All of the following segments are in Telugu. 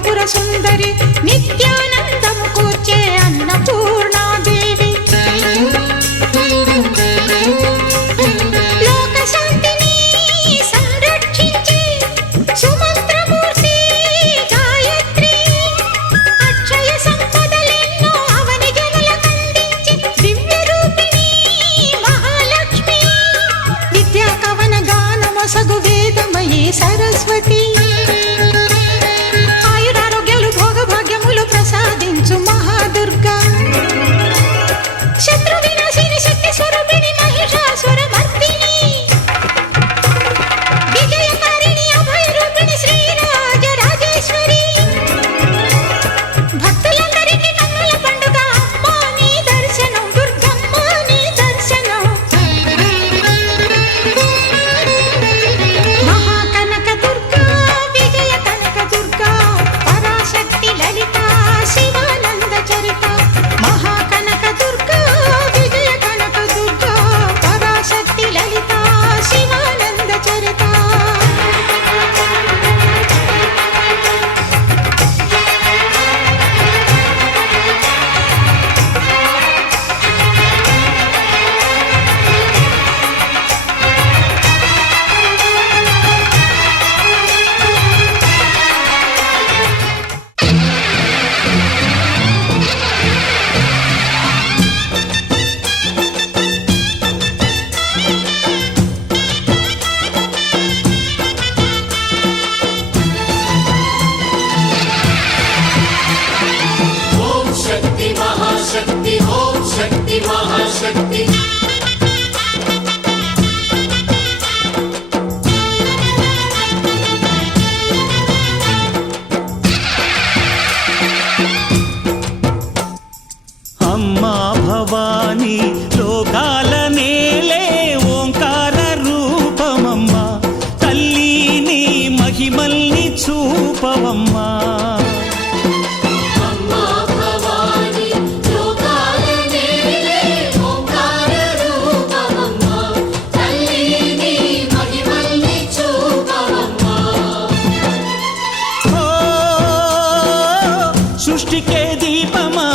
త్రిపుర సుందరి నిత్యానందము కూర్చే అన్నపూర్ణాదేవి లోక శాంతిని సంరక్షించే సుమంత్రమూర్తి గాయత్రి అక్షయ సంపదలెన్నో అవని జనులకందించే దివ్య రూపిణి మహాలక్ష్మి విద్యా కవన గానమొసగు వేదమయీ సరస్వతి ఆయురారోగ్యాలు భోగభాగ్యములు ప్రసాదించు మహాదుర్గా శత్రు వినాశిని శక్తి స్వరూపిణి మహిషాసుర మర్దిని విజయకారిణి అభయ రూపిణి శ్రీరాజరాజేశ్వరి భక్తులందరికీ కన్నుల పండుగ అమ్మా నీ దర్శనం దుర్గమ్మ నీ దర్శనం మహాకనక దుర్గా విజయ కనక దుర్గా పరాశక్తి లలిత శివానంద చరిత మహాకనక దుర్గా విజయ కనక దుర్గా పరాశక్తి లలిత శివానంద చరిత ఓం శక్తి మహాశక్తి ఓం శక్తి మహాశక్తి అమ్మా భవానీ లోకాల నేలే ఓంకార రూపమమ్మా తల్లి నీ మహిమల్ని చూపవమ్మా అమ్మా భవాని లోకాల నేలే ఓంకార రూపమమ్మా తల్లి నీ మహిమల్ని చూపవమ్మా ఓ సృష్టికే దీపమా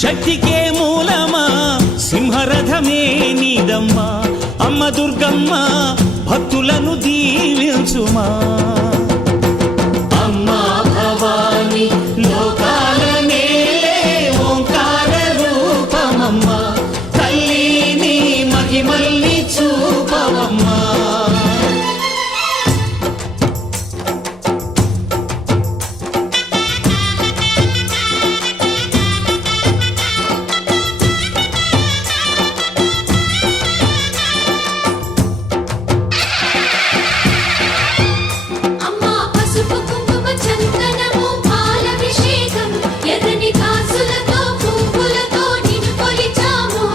శక్తికే మూలమా సింహరథమే నీదమ్మా అమ్మ దుర్గమ్మ భక్తులను దీవించుమా అమ్మా భవాని లోకాల నేలే ఓంకార రూపమమ్మా తల్లి నీ మహిమల్ని చూపవమ్మా అమ్మా పసుపు కుంకుమ చందనము పాలభిషేకం ఎర్రని కాసులతో పువ్వులతో నిన్ను కొలిచాము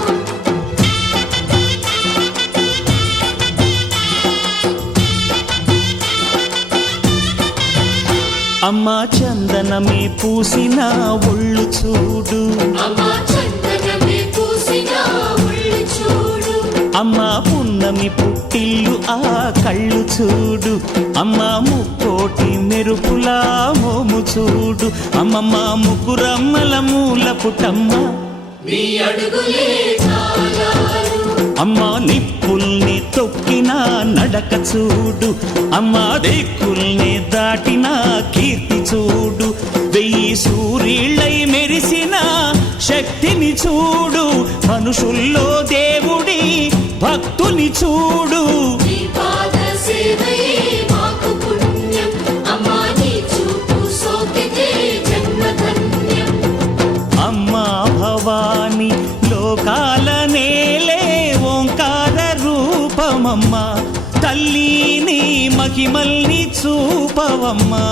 అమ్మా చందనమే పూసిన ఒళ్ళు చూడు అమ్మా చందనమే పూసిన ఒళ్ళు చూడు అమ్మా పున్నమి పుట్టిల్లు ఆ కళ్ళు చూడు అమ్మా ముక్కోటి మెరుపులా మోము చూడు అమ్మమ్మ ముగ్గురమ్మల మూల పుట్టమ్మ నీ అడుగులే చాలారు అమ్మా నిప్పుల్ని తొక్కిన నడక చూడు అమ్మా దిక్కుల్ని దాటిన కీర్తి చూడు వెయ్యి సూర్యుళ్ళై మెరిసిన శక్తిని చూడు మనుషుల్లో దేవుడి భక్తుని చూడు నీ పాద సేవయే మాకు పుణ్యం అమ్మా నీ చూపు సోకితే జన్మధన్యం అమ్మా భవాని లోకాల నేలే ఓంకార రూపమమ్మా తల్లి నీ మహిమల్ని చూపవమ్మా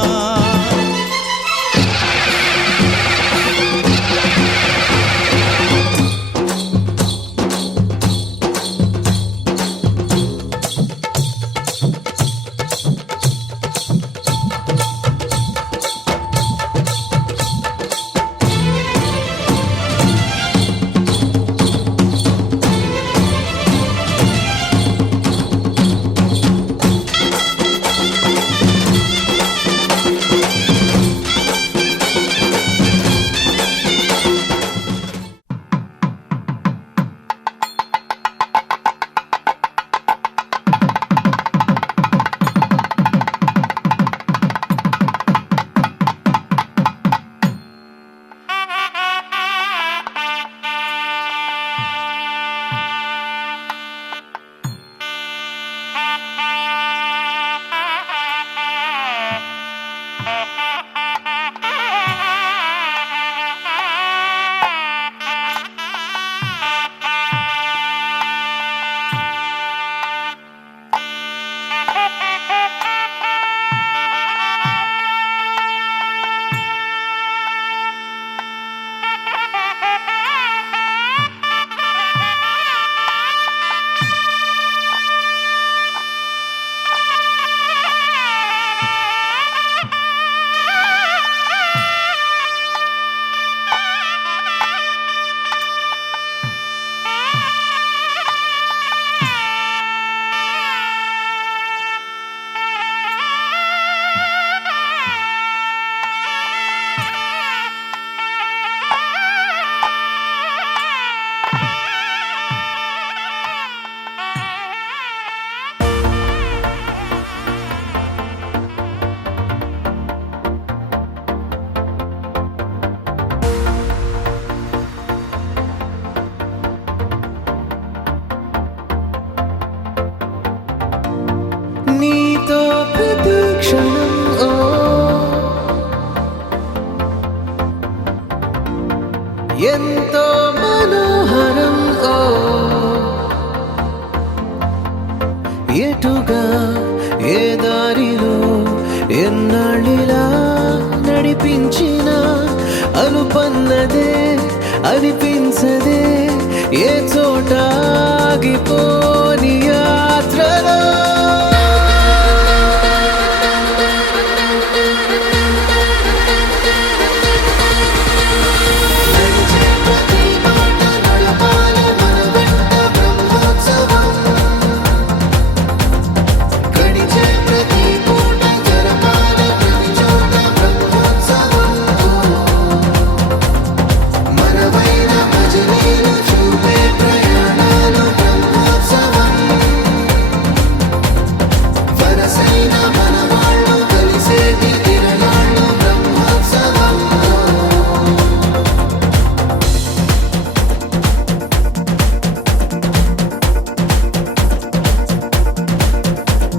ఎంతో మనోహరం ఓ ఎటుగా ఏ దారిలో ఎన్నాళ్ళిలా నడిపించిన అనుపన్నదే అనిపించదే ఏ చోట ఆగిపోని యాత్రలో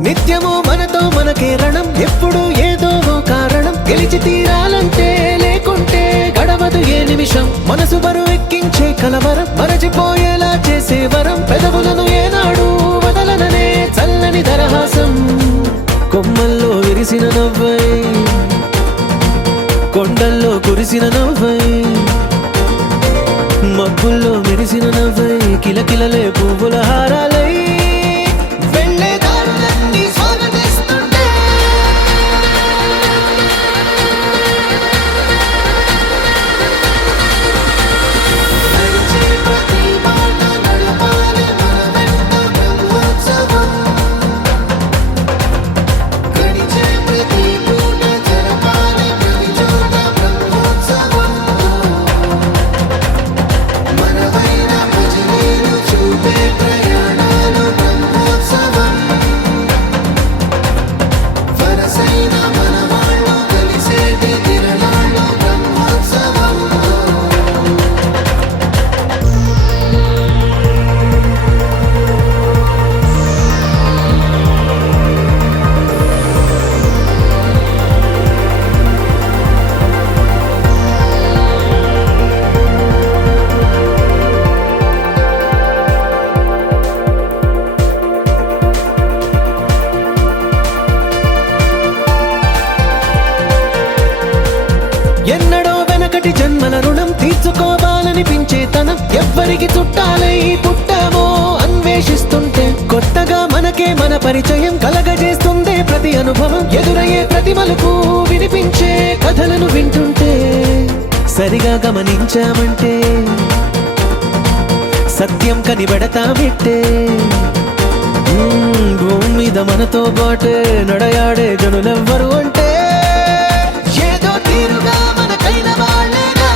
నిత్యము మనతో మనకే రణం ఎప్పుడు ఏదో ఓ కారణం గెలిచి తీరాలంటే లేకుంటే గడవదు ఏ నిమిషం మనసు బరువు ఎక్కించే కలవరం మరచిపోయేలా చేసే వరం పెదవులను ఏనాడు వదలననే చల్లని దరహాసం కొమ్మల్లో విరిసిన నవ్వై కొండల్లో కురిసిన నవ్వై మబ్బుల్లో మెరిసిన నవ్వై కిలకిలలే పువ్వుల హారాలై ఎన్నడో వెనకటి జన్మల రుణం తీర్చుకోవాలనిపించే తనం ఎవ్వరికి చుట్టాలై పుట్టామో అన్వేషిస్తుంటే కొత్తగా మనకే మన పరిచయం కలగజేస్తుందే ప్రతి అనుభవం ఎదురయ్యే ప్రతి మలుపు వినిపించే కథలను వింటుంటే సరిగా గమనించామంటే సత్యం కనిపెడతామిట్టే భూమి మీద మనతో పాటే నడయాడే జనులెవ్వరు అంటే ఏదో తీరుగా మనకైన వాళ్ళేగా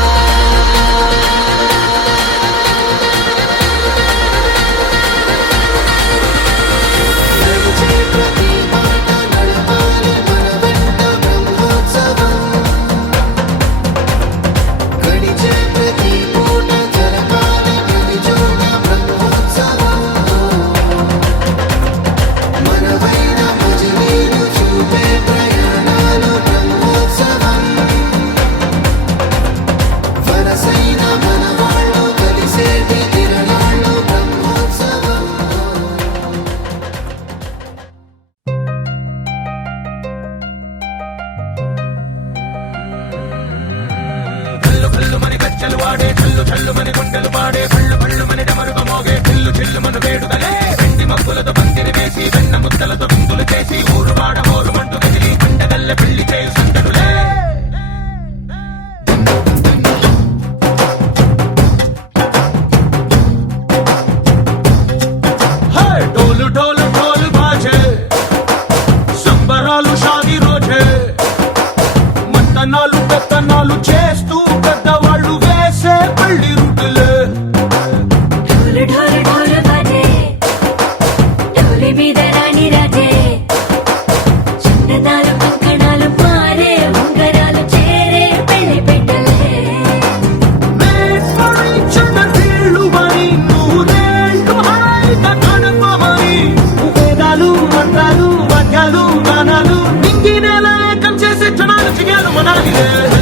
చేస్తూ పెద్దవాళ్ళు వేసే పల్లి రూటులే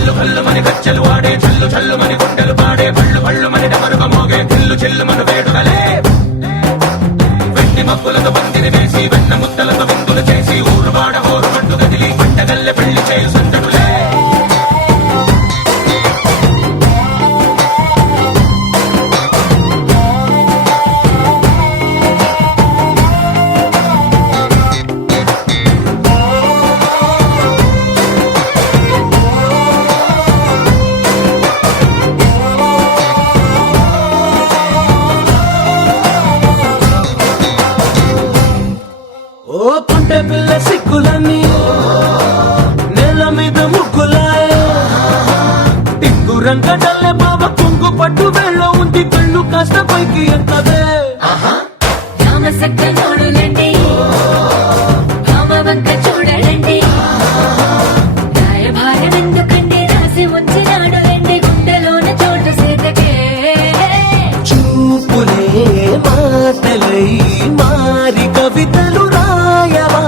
చల్లు చల్లు మని గజ్జలు వాడే చల్లు చల్లు మని గుండెలు పాడే పళ్ళు దూరంగా డల్లే బావ కొంగు పట్టు వెళ్ళ ఉంది కళ్ళు కాస్త పైకి ఎక్కదే రామసక్క నోడులండి రామవంక చూడడండి రాయభారం ఎందుకండి రాసి ఉంచినాడు రండి గుండెలోన చోటు సీతకే చూపులే మాటలై మారి కవితలు రాయవా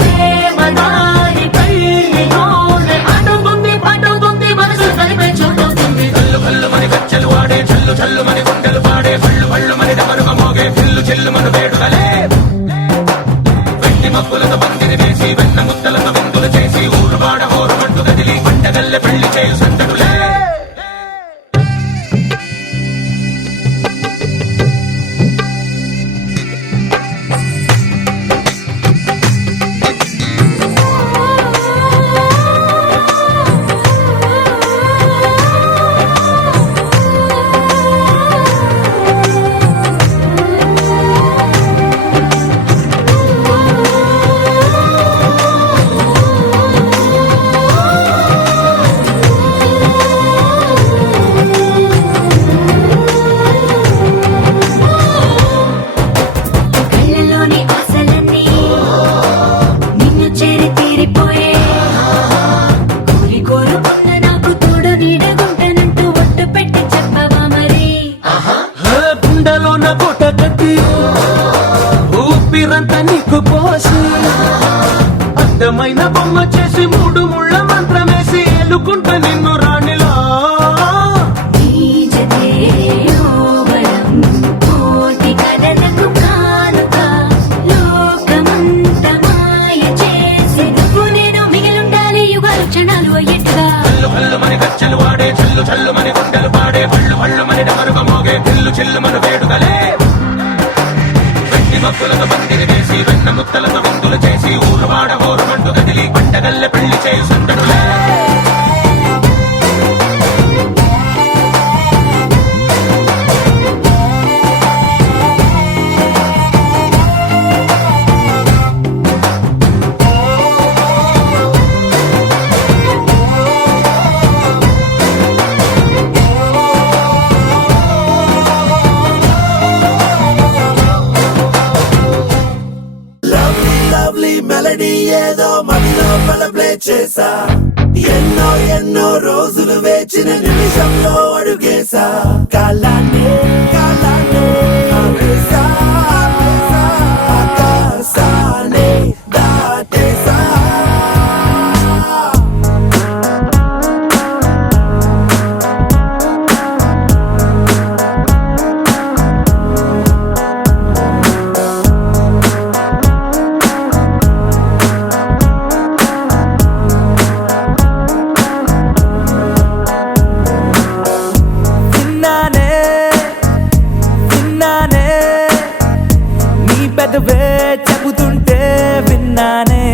ప్రేమదారి పల్లిలోనే అడుగుంది పడుగుంది మనసు కలిపే చోటవుతుంది కళ్ళు కళ్ళు మని గజ్జలు వాడే చల్లు చల్లు మని గుండెలు పాడే కళ్ళు కళ్ళు మని డమరుగ మోగే పిల్లు చెల్లు మన వేడుకలే వెండి మబ్బులతో పందిరి వేసి వెన్న ముద్దలతో విందులు చేసి ఊరు వాడ హోరు మంటు గదిలి పంటగల్లె పెళ్లి చేయు సంతడులే కళ్ళలోని ఆశలన్నీ నిన్ను చేరి తీరిపోయే కోరి కోరుకున్న నాకు తోడు నీడగుంటనంటూ ఒట్టు పెట్టి చెప్పవా మరి గుండెలోన కోట కట్టి ఊపిరంతా నీకు పోసి అందమైన బొమ్మ చేసి మూడు ముళ్ళ మంత్రమేసి ఎలుకుంట నిన్ను రాణిలా నీజతే యోవరం కోటి కలలకు కానుక లోకమంత మాయ చేసి నువ్వు నేను మిగిలుండాలి యుగాలు క్షణాలు అయ్యేట్టుగా కళ్ళు కళ్ళు మని గజ్జలు వాడే చల్లు చల్లు మని గుండెలు పాడే పళ్ళు పళ్ళు మని డమరుగ మోగే పిల్లు చెల్లు మన వేడుకలే వెండి మబ్బులతో పందిరి వేసి వెన్న ముద్దలతో విందులు చేసి ఊరు వాడ హోరు మంటు గదిలి పంటగల్లె పెళ్లి చేయు సంతడులే లవ్లీ మెలడీ ఏదో మదిలో ప్లే చేసా ఎన్నో ఎన్నో రోజులు వేచిన నిమిషంలో అడుగేసా కాలాన్ని కాలాన్ని ఆపేసా ఆపేసా ఆకాశాన్ని దాటేసా విన్నానే విన్నానే నీ పెదవే చెబుతుంటే విన్నానే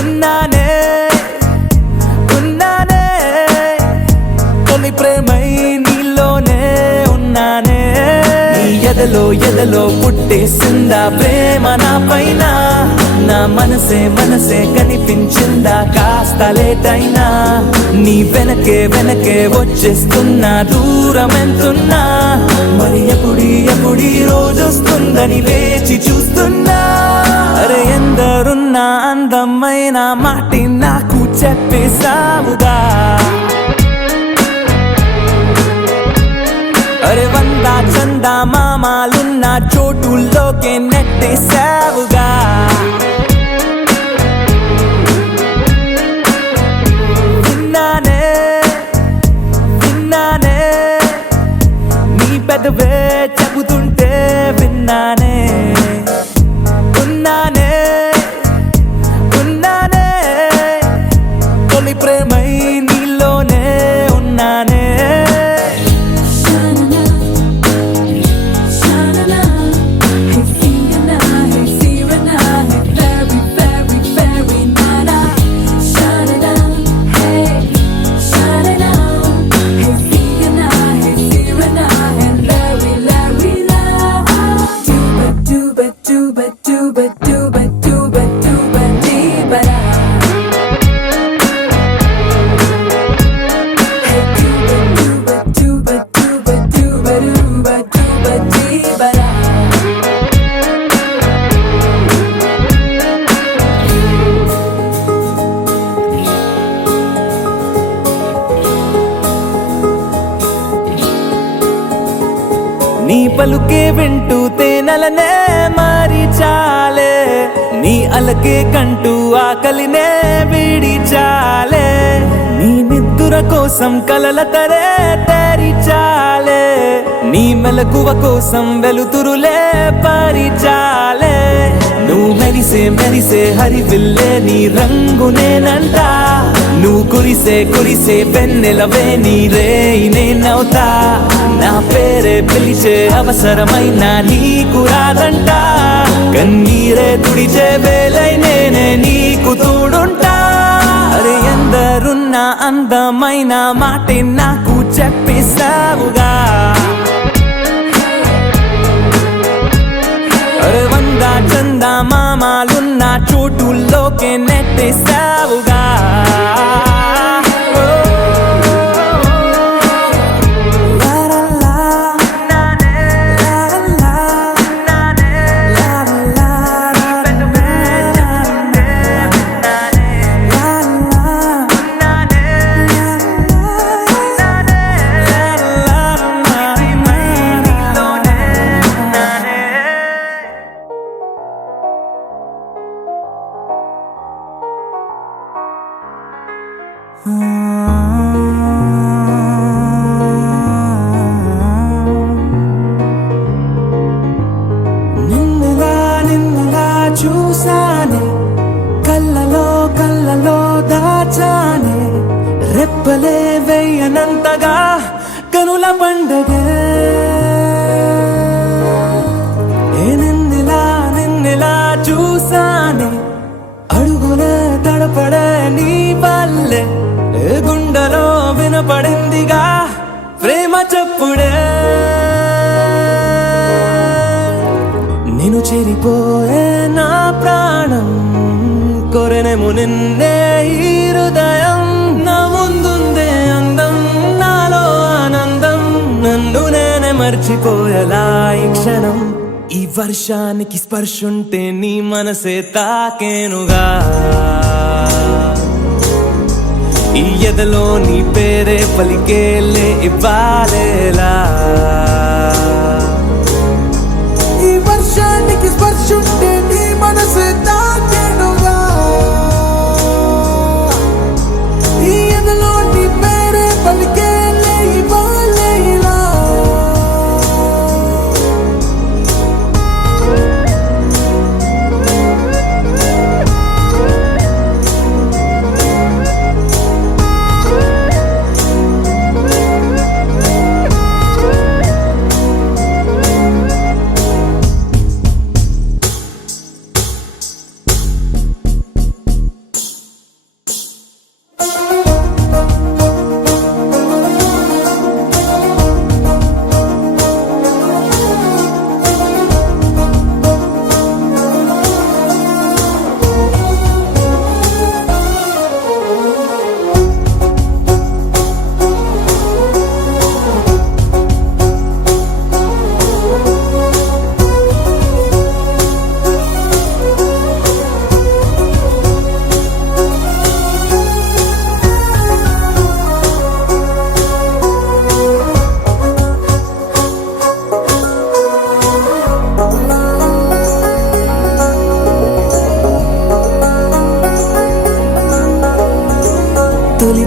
ఉన్నానే ఉన్నానే తొలి ప్రేమై నీలోనే ఉన్నానే నీ ఎదలో ఎదలో పుట్టేసిందా ప్రేమ నా పైన నా మనసే మనసే కనిపించిందా కాస్త లేటైనా నీ వెనకే వెనకే వచ్చేస్తున్నా దూరం ఎంతున్నా మరి ఎప్పుడీ రోజొస్తుందని వేచి చూస్తున్నా అరే ఎందరున్నా అందమైన మాటి నాకు చెప్పేసావుగా అరే వందా చందా మామాలున్న చోటుల్లోకే నెట్టేసావుగా విన్నానే విన్నానే నీ పెదవే చెబుతుంటే విన్నానే ఉన్నానే ఉన్నానే తొలి ప్రేమై నీలోనే ఉన్నానే Very నీ పలుకే వింటూ తేనెలనే మారిచాలే నీ అలకే కంటూ ఆకలినే విడిచాలే నీ నిద్దుర కోసం కలల తరే తెరిచాలే నీ మెలకువ కోసం వెలుతురులే పరిచాలే నువ్వు మెరిసే మెరిసే హరివిల్లే నీ రంగునేనంట నువ్వు కురిసే వెన్నెలవే నీ రేయి నేనవుతా నా పేరే పిలిచే అవసరమైన నీకు రాదంట కన్నీరే తుడిచే వేలై నేనే నీకు తోడుంటా అరే ఎందరున్న అందమైన మాటే నాకు చెప్పిస్తావుగా అరే వంద చంద మామాలున్న చోటుల్లోకే నెట్టేస్తావుగా నిన్నలా చూసానే కళ్ళలో దాచానే రెప్పలే వెయ్యనంతగా కనుల పండగే నిన్నలా చూసానే అడుగులే తడపడే నీ వల్లే గుండెలో వినపడిందిగా ప్రేమ చెప్పుడే నేను చెరిపోయే నా ప్రాణం కొరెనేమో నిన్నే ఈ హృదయం నా ముందుందే అందం నాలో ఆనందం నన్ను నేనే మర్చిపోయేలా ఈ క్షణం ఈ వర్షానికి స్పర్శుంటే నీ మనసే తాకేనుగా ఈ ఎదలో నీ పేరే పలికేలే ఇవ్వాలేలా ఈ వర్షానికి స్పర్శుంటే నీ మనసు తాకేనుగా ఈ ఎదలో నీ పేరే పలికేలే ఇవ్వాలేలా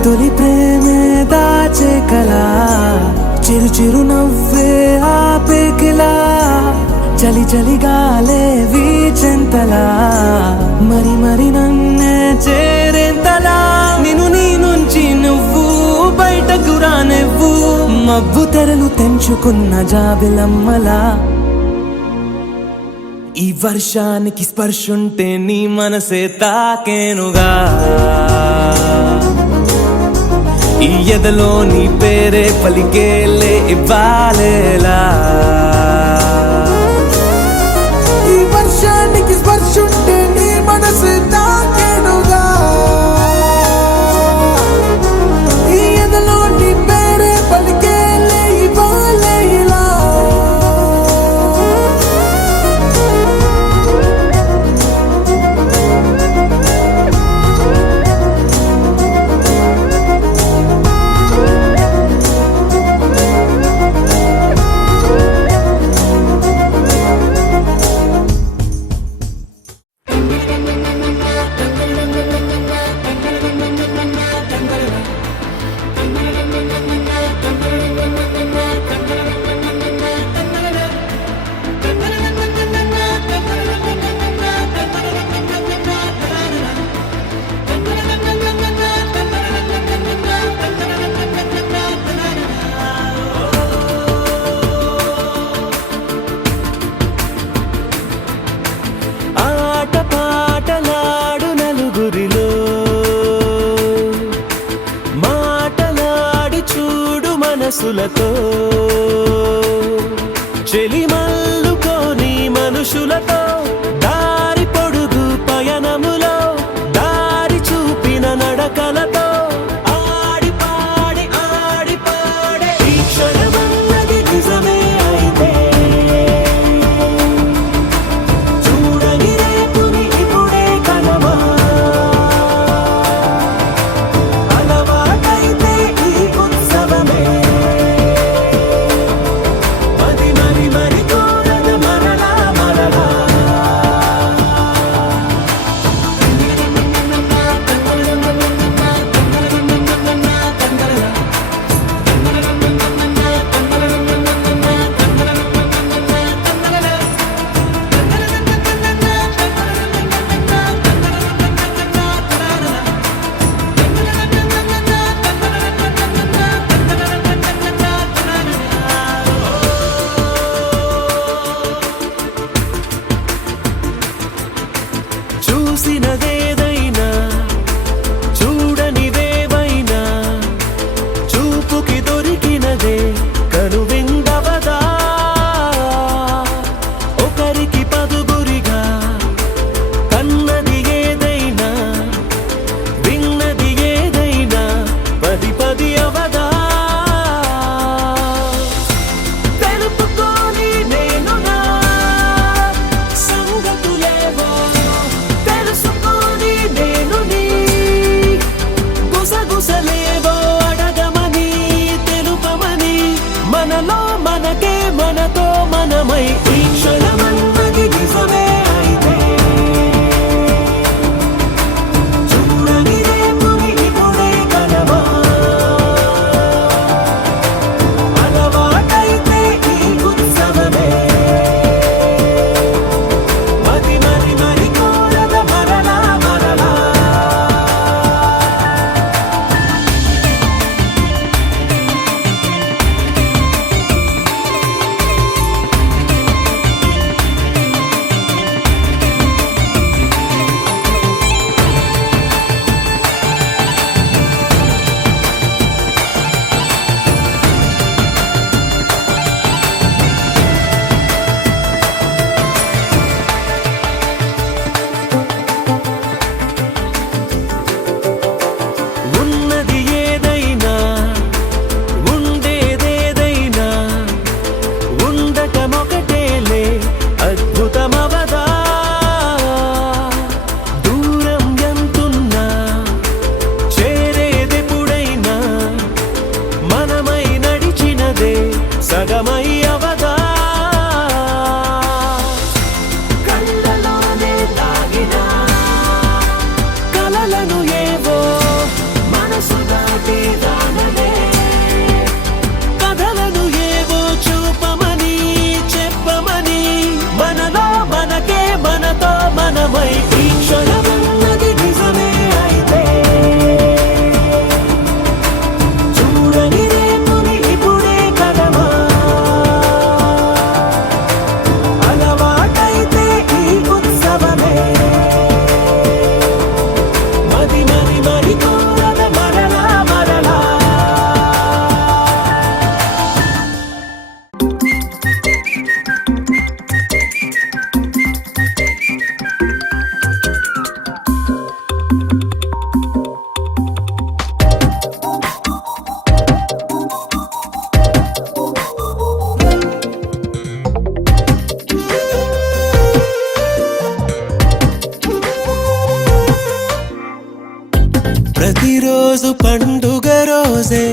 తొలి ప్రేమే దాచే కలా చిరు నవ్వే ఆపే కిలా చలి గాలే వీచెంతలా మరి నన్నే చేరేంతలా నిన్ను నీ నుంచి నువ్వు బయటకు రానివ్వు మబ్బు తెరలు తెంచుకున్న జాబిలమ్మలా ఈ వర్షానికి స్పర్శుంటే నీ మనసే తాకేనుగా ఈ ఎదలో నీ పేరే పలికేలే ఇవ్వాలేలా ఈ వర్షానికి స్పర్శుంటే నీ మనసు తాకేనుగా ఈ ఎదలో నీ పేరే పలికేలే ఇవ్వాలేలా మనసులతో చెలిమల్లుకోని మనుషులతో దారి పొడుగు పయనములో దారి చూపిన నడకలతో ఆడి పాడే ఈ క్షణమన్నది నిజమే అయితే చూడని రేపుని ఇప్పుడే కలవా అలవాటైతే ఈ ఉత్సవమే మరి కోరద మరలా చూసినదేదైనా చూడనివేవైనా చూపుకి దొరికినదే కనువిందవదా ఒకరికి పదుగురిగా కన్నది ఏదైనా విన్నది ఏదైనా పది అవదా తెలుపుకోని నేనునా సంగతులేవో తెలుసుకొని నేను నీ గుసగుసలేవో అడగమని తెలుపమని మనలో మనకే మనతో మనమై ఈ క్షణమన్నది నిజమే అయితే చూడని రేపుని ఇప్పుడే కలవా అలవాటైతే ఈ ఉత్సవమే మరి కోరద మరలా ఉన్నది ఏదైనా ఉండేదేదైనా ఉండటమొకటేలే అద్భుతమవదా దూరం ఎంతున్నా చేరేదెప్పుడైనా మనమై నడిచినదే సగమై అవదా కళ్ళలోనే దాగిన కలలను ఏవో మనసు దాటి రానలే కథలను ఏవో చూపమని చెప్పమని మనలో మనకే మనతో మనమై ఈ క్షణమన్నది నిజమే అయితే చూడని రేపుని ఇప్పుడే కలవా అలవాటైతే ఈ ఉత్సవమే మరి కోరద మరలా ప్రతిరోజు పండుగ రోజే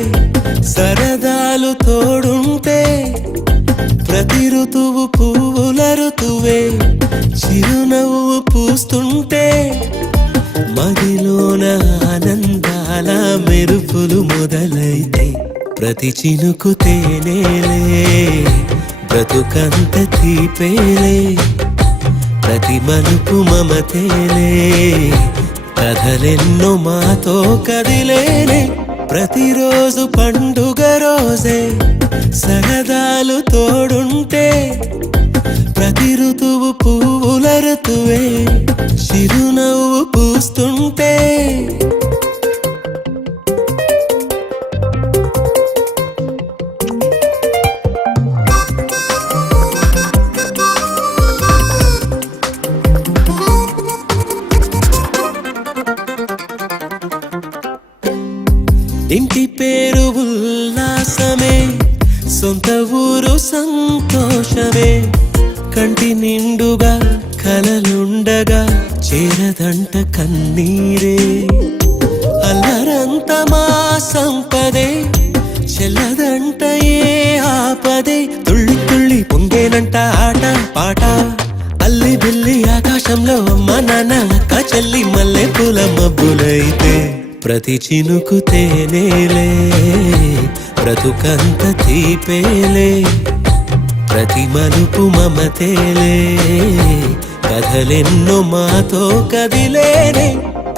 సరదాలు తోడుంటే ప్రతి ఋతువు పువ్వుల ఋతువే చిరునవ్వు పూస్తుంటే మదిలోన ఆనందాల మెరుపులు మొదలైతే ప్రతి చినుకు తేనేలే బ్రతుకంత తీపేలే ప్రతి మలుపు మమతేలే కథలెన్నో మాతో కదిలేనే ప్రతిరోజు పండుగ రోజే సరదాలు తోడుంటే ప్రతి ఋతువు పువ్వుల ఋతువే చిరునవ్వు పూస్తుంటే పేరు ఉల్లాసమే, సొంత ఊరు సంతోషమే. కంటి నిండుగా కలలుండగా చేరదంట కన్నీరే. అల్లరంత మా సంపదే, చెల్లదంట ఏ ఆపదే. తుళ్ళి తుళ్ళి పొంగేనంట ఆట పాట, అల్లి బిల్లి ఆకాశంలో అమ్మ నాన్న అక్క చెల్లి మల్లె పూల మబ్బులైతే. ప్రతి చినుకు తేనేలే, బ్రతుకంత తీపేలే. ప్రతి మలుపు మమతేలే, కథలెన్నో మాతో కదిలేనే.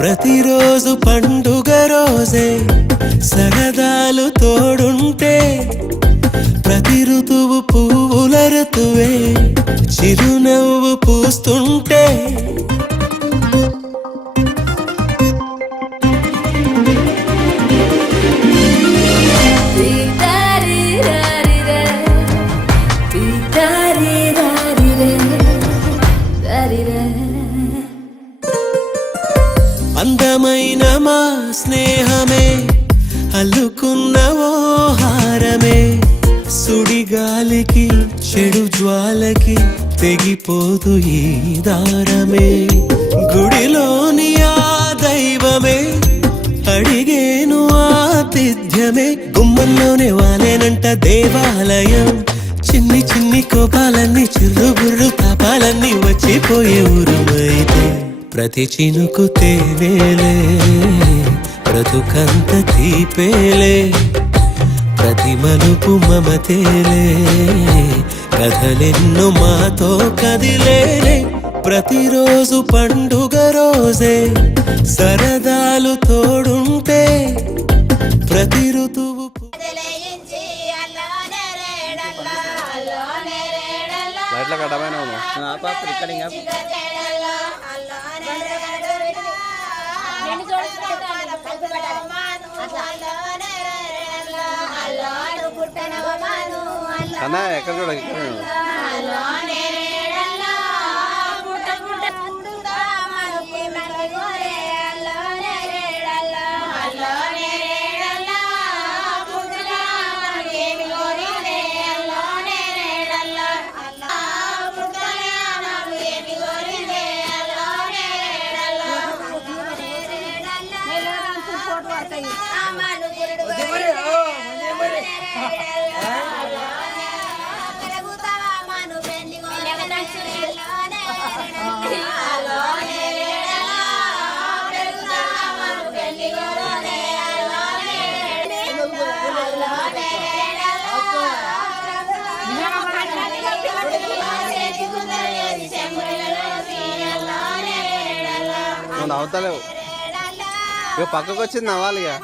ప్రతిరోజు పండుగ రోజే, సరదాలు తోడుంటే. ప్రతి ఋతువు పువ్వుల ఋతువే, చిరునవ్వు పూస్తుంటే. అందమైన మా స్నేహమే, అల్లుకున్న ఓ హారమే. సుడిగాలికి చెడు జ్వాలకి తెగిపోదు ఈ దారమే. గుడిలోని ఆ దైవమే అడిగేను ఆతిథ్యమే. గుమ్మంలోనే వాలేనంట దేవాలయం. చిన్ని చిన్ని కోపాలన్నీ చిర్రు బుర్రు తాపాలన్నీ వచ్చిపోయే ఊరుమైతే. ప్రతి చినుకు తేనేలే, బ్రతుకంత తీపేలే. ప్రతి మలుపు మమతేలే, కథలెన్నో మాతో కదిలేనే. ప్రతిరోజు పండుగ రోజే, సరదాలు తోడుంటే. ప్రతి ఋతువు లైట్ల కట్టమైన రికార్డింగ్ అన్నా ఎక్కడ చూడ నవ్వుతలేవు. ఇక పక్కకు వచ్చింది నవ్వాలి. ఇక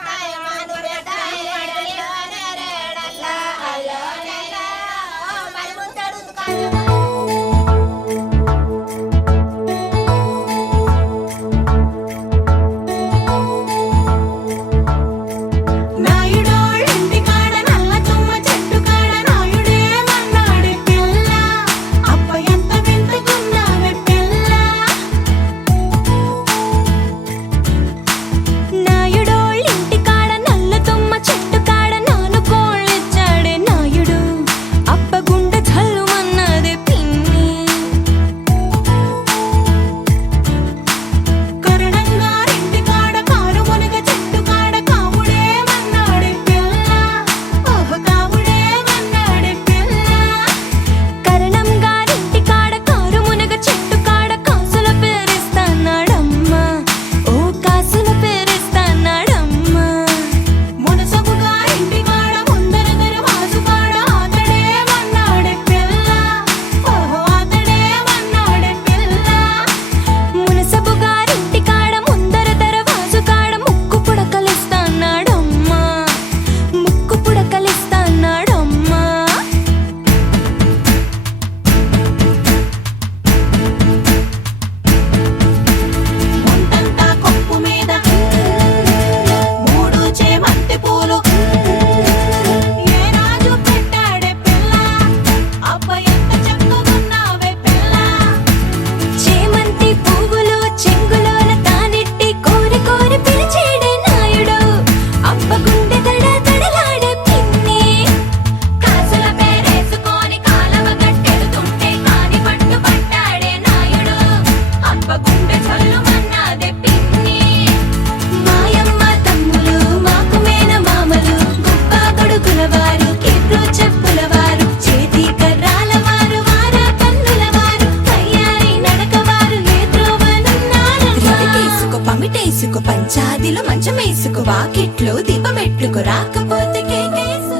నాయుడోళ్ళింటి ఇంట్లో దీపమెట్టుకు రాకపోతే కేకేసు.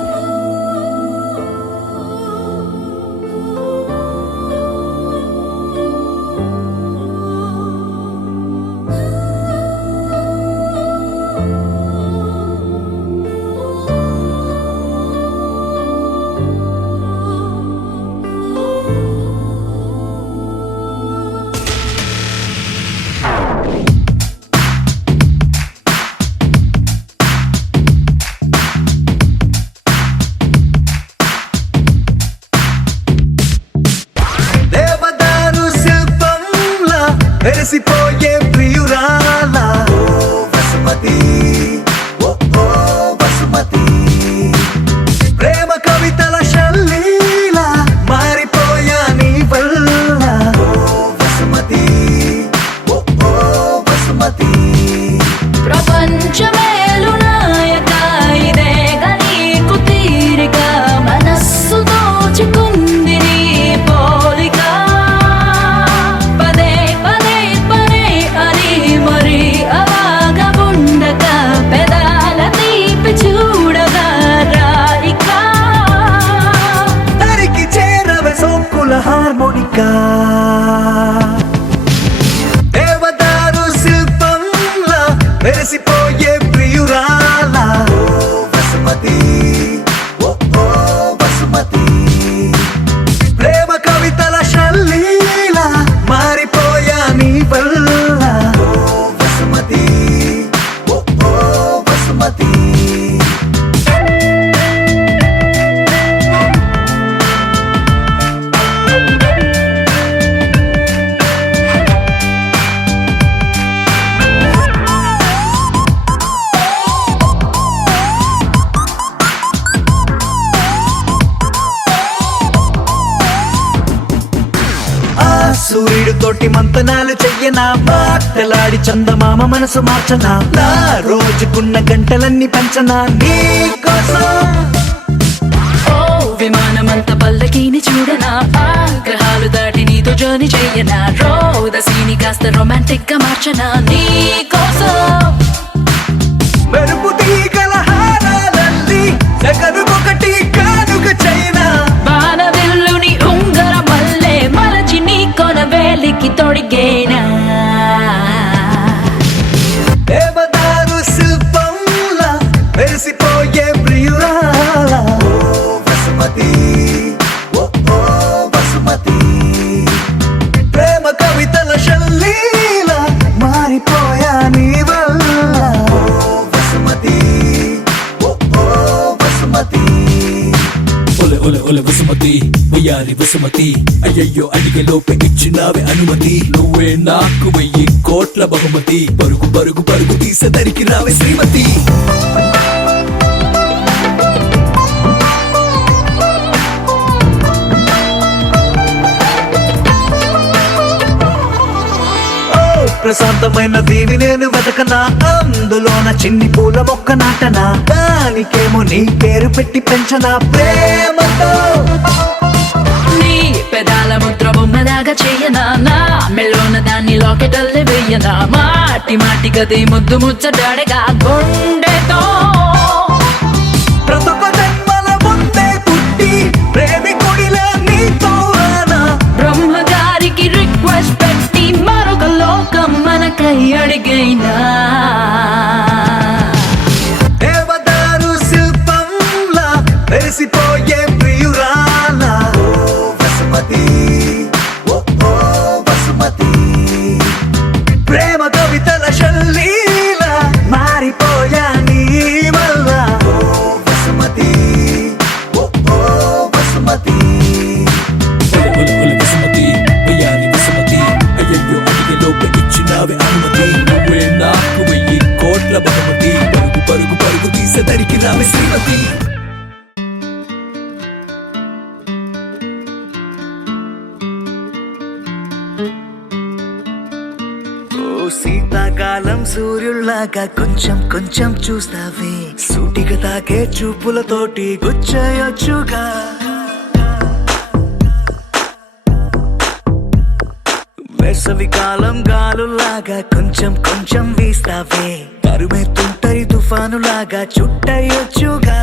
దేవదారు శిల్పంలా వెలిసిపోయే ప్రియురాలా ఓ వసుమతి, ఓ ఓ వసుమతి. ప్రేమ కవితల శల్లీలా మారిపోయా నీ వల్ల ఓ వసుమతి, ఓ ఓ వసుమతి. ప్రపంచమేలు నాయక ఇదేగ నీకు తీరిక, మనస్సు దోచుకుంది నీ పోలిక. పదే పదే పదే అని మరి అలాగ ఉండక, పెదాల తీపి చూడగా రాయిక. తరికి చేరవే సోకుల హార్మోనికా. దేవదారు శిల్పంలా వెలిసిపోయే ప్రియురాలా ఓ వసుమతి, ఓ ఓ వసుమతి. ప్రేమ కవితల శల్లీలా మారిపోయా నీ వల్ల ఓ వసుమతి, ఓ ఓ వసుమతి. ఆ సూర్యుడు తోటి మంతనాలు చెయ్యనా, మాటలాడి చందమామ మనసు మార్చనా, నా రోజుకున్న గంటలన్నీ పంచనా నీ కోసం. ఓ విమానమంత పల్లకీని చూడనా, ఆ గ్రహాలు దాటి నీతో జర్నీ చెయ్యనా, రోదసీని కాస్త రొమాంటిక్ గా మార్చనా నీ కోసం. మెరుపు తీగల హారాలల్లి జగనుకొకటి కానుక చైనా. బాణవిల్లుని ఉంగర మల్లె మలచి నీ కొన వేలికి తొడిగేనా. దేవదారు శిల్పంలా వెలిసిపోయే ప్రియురాలా ఓ వసుమతి, ఓ ఓ వసుమతి. ప్రేమ కవితల శల్లీలా మారిపోయా నీ వల్ల ఓ వసుమతి, ఓ ఓ వసుమతి. ఒలె ఒలె ఒలె వసుమతి, వయ్యారి వసుమతి. అయ్యయ్యో అడిగే లోపే ఇచ్చినావే అనుమతి. నువ్వే నాకు 1000 కోట్ల బహుమతి. పరుగు పరుగు పరుగు తీసేదరికి రావే శ్రీమతి. ఓ ప్రశాంతమైన దీవి నేను వెతకనా, అందులోన చిన్ని పూల మొక్క నాటనా, దానికేమో నీ పేరు పెట్టి పెంచనా ప్రేమతో. నీ పెదాల ముద్ర బొమ్మలాగా చెయ్యనా, నా మెళ్ళోన దాన్ని లాకెటల్లే వెయ్యనా, మాటి మాటి గది ముద్దు ముచ్చడాడగా గుండెతో. ప్రతొక జన్మల ముందే పుట్టి ప్రేమికుడిలా నీతో రానా. బ్రహ్మగారికి రిక్వెస్ట్ పెట్టి మరొక లోకం మనకై అడిగైనా. దేవదారు శిల్పంలా వెలిసిపోయే ప్రియురాలా ఓ వసుమతి, ఓ ఓ వసుమతి. ప్రేమ కవితల శల్లీలా మారిపోయా నీ వల్ల ఓ వసుమతి, ఓ ఓ వసుమతి. ఒలె ఒలె ఒలె వసుమతి, వయ్యారి వసుమతి. అయ్యయ్యో అడిగే లోపే ఇచ్చినావే అనుమతి. నువ్వే నాకు 1000 కోట్ల బహుమతి. పరుగు పరుగు పరుగు తీసేదరికి రావే శ్రీమతి. ఓ శీతాకాలం సూర్యుల్లాగా కొంచెం కొంచెం చూస్తావే, సూటిగా తాకే చూపులతోటి గుచ్చేయొచ్చుగా. వేసవి కాలం గాలుల్లాగా కొంచెం కొంచెం వీస్తావే, అరుమే తుంటరి తుఫాను లాగా చుట్టయొచ్చుగా